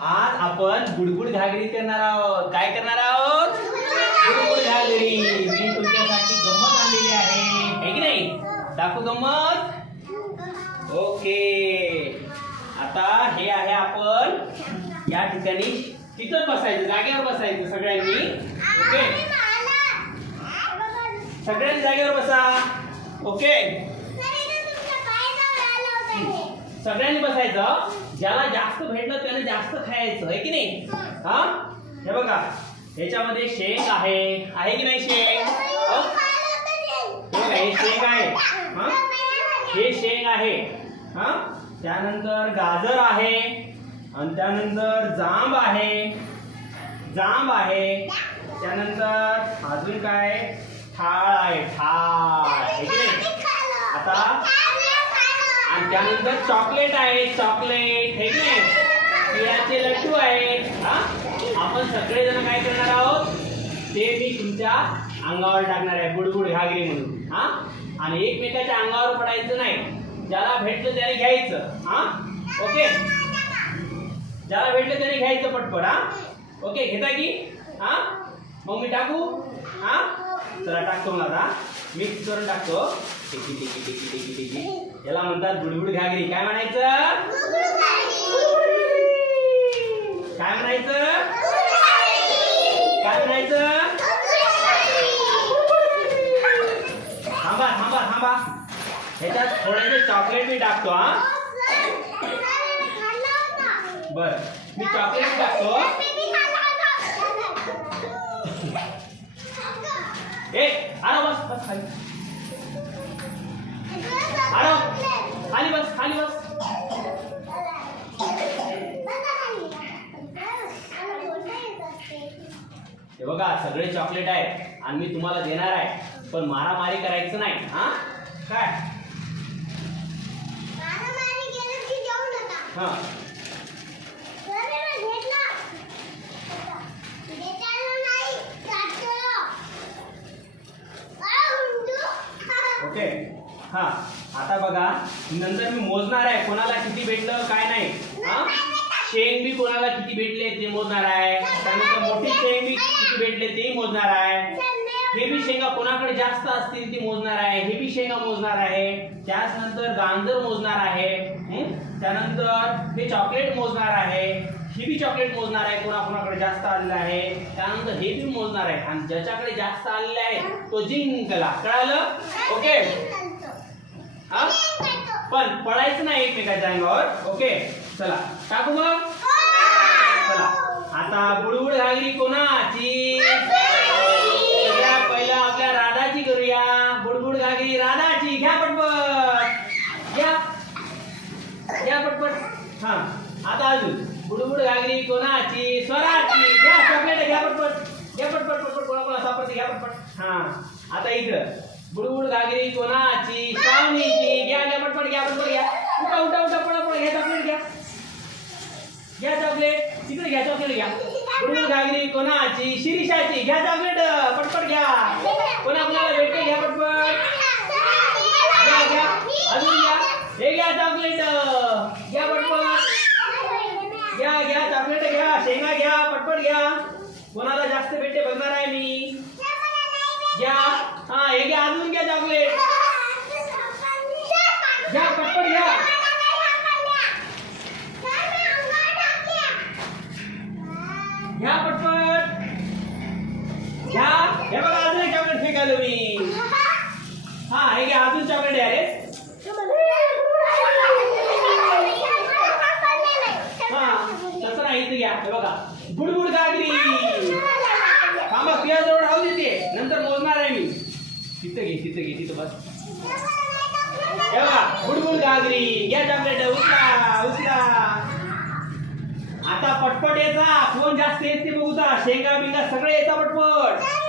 आज आपण गुडगुड घागरी करणार आहोत. काय करणार आहोत? गुडगुड घागरी. मी तुमच्यासाठी गंमत आणलेली आहे की नाही? दाखवू गंमत. ओके, आता हे आहे, आपण या ठिकाणी तिथं बसायचं, जागेवर बसायचं सगळ्यांनी. ओके, सगळ्यांनी जागेवर बसा. ओके, सगळ्यांनी बसायचं. ज्याला जास्त भेटलं त्याने जास्त खायचं, आहे की नाही? हा, हे बघा, ह्याच्यामध्ये शेंग आहे की नाही? शेंग, हे शेंग आहे. हा, हे शेंग आहे. हा, त्यानंतर गाजर आहे, आणि त्यानंतर जांब आहे. त्यानंतर अजून काय? थाळ आहे. आहे की नाही? आता आणि त्यानंतर चॉकलेट आहे. चॉकलेट, हे की नाही? तिळाचे लड्डू आहेत. हा, आपण सगळेजण काय करणार आहोत? ते मी तुमच्या अंगावर टाकणार आहे, गुडगुड घागरी म्हणून. हा, आणि एकमेकाच्या अंगावर पडायचं नाही. ज्याला भेटलं त्याने घ्यायचं. हा, ओके, ज्याला भेटलं त्याने घ्यायचं पटपट. हा, ओके, घेता की? हा, मग मी टाकू? हा, चला टाकतो. मला मिक्स करून टाकतो. याला म्हणतात गुडगुड घागरी. काय म्हणायचं? काय म्हणायचं? काय म्हणायचं? थांबा थांबा थांबा, ह्याच्यात थोडेसे चॉकलेट मी टाकतो. हा, बर, मी चॉकलेट टाकतो. अरे बस बस, खाली खाली बस, खाली बस. हे बघा, सगळे चॉकलेट आहे आणि मी तुम्हाला देणार आहे, पण मारामारी करायचं नाही. हा, काय? हा, ओके. हा, आता बघा, नंतर मी मोजणार आहे कोणाला किती भेटलं काय नाही. हा, शेंग बी कोणाला किती भेटले ते मोजणार आहे. त्यानंतर मोठी शेंग बी किती भेटले ते मोजणार आहे. हे बी शेंगा कोणाकडे जास्त असतील ती मोजणार आहे. हे बी शेंगा मोजणार आहे. त्याच नंतर गांजर मोजणार आहे. त्यानंतर हे चॉकलेट मोजणार आहे. ही बी चॉकलेट मोजणार आहे, कोणाकोणाकडे जास्त आलेलं आहे. त्यानंतर हे बी मोजणार आहे, आणि ज्याच्याकडे जास्त आलेलं आहे तो जिंकला. कळालं? ओके. हा, पण पडायचं नाही एकमेकाच्या अंगावर. ओके, चला टाकू मग. चला, आता गुडगुड घागरी कोणाची? सगळ्या पहिला आपल्या राधाची करूया. गुडगुड घागरी राधाची. घ्या पटपट, घ्या पटपट. हा, आता अजून गुडगुड घागरी कोणाची? स्वराची. घ्या चॉकलेट, घ्या पटपट, घ्या पटपट पटपट, कोणाकोणा सापडते घ्या पटपट. हा, आता इकडं गुडगुड घागरी कोणाची? श्रावणीची. घ्या घ्या पटपट, घ्या पटपट, घ्या. उठा उठा उठा, पडा पडा, घ्या चॉकलेट, घ्या चॉकलेट. तिकडे घ्या चॉकलेट, घ्या. गुडगुड घागरी कोणाची? शिरीषाची. घ्या चॉकलेट, पटपट घ्या. कोणाकोणाला भेटते घ्या पटपट. घ्या घ्या, अजून घ्या. हे घ्या चॉकलेट, घ्या पटपट. घ्या घ्या चॉकलेट, घ्या. शेंगा घ्या, पटपट घ्या. कोणाला जास्त भेटते बघणार आहे मी. घ्या. हा, हे घ्या, अजून घ्या चॉकलेट. घ्या पटपट, घ्या. घ्या पटपट, घ्या. हे बघा, अजून एक चॉकलेट फेकायलो मी. हा, हे घ्या, अजून चॉकलेट आहे रे. हा, तसं नाही, इथं घ्या. हे बघा, गुडगुड घागरी. थांबा, तुझ्याजवळ राहू देते, नंतर मोजणार आहे मी. तिथं घे, तिथं बस. हे बघा, गुडगुड घागरी. घ्या चॉकलेट, उचला. आता पटपट यायचा, कोण जास्त येते बघू. शेंगा बिंगा सगळे येतात पटपट.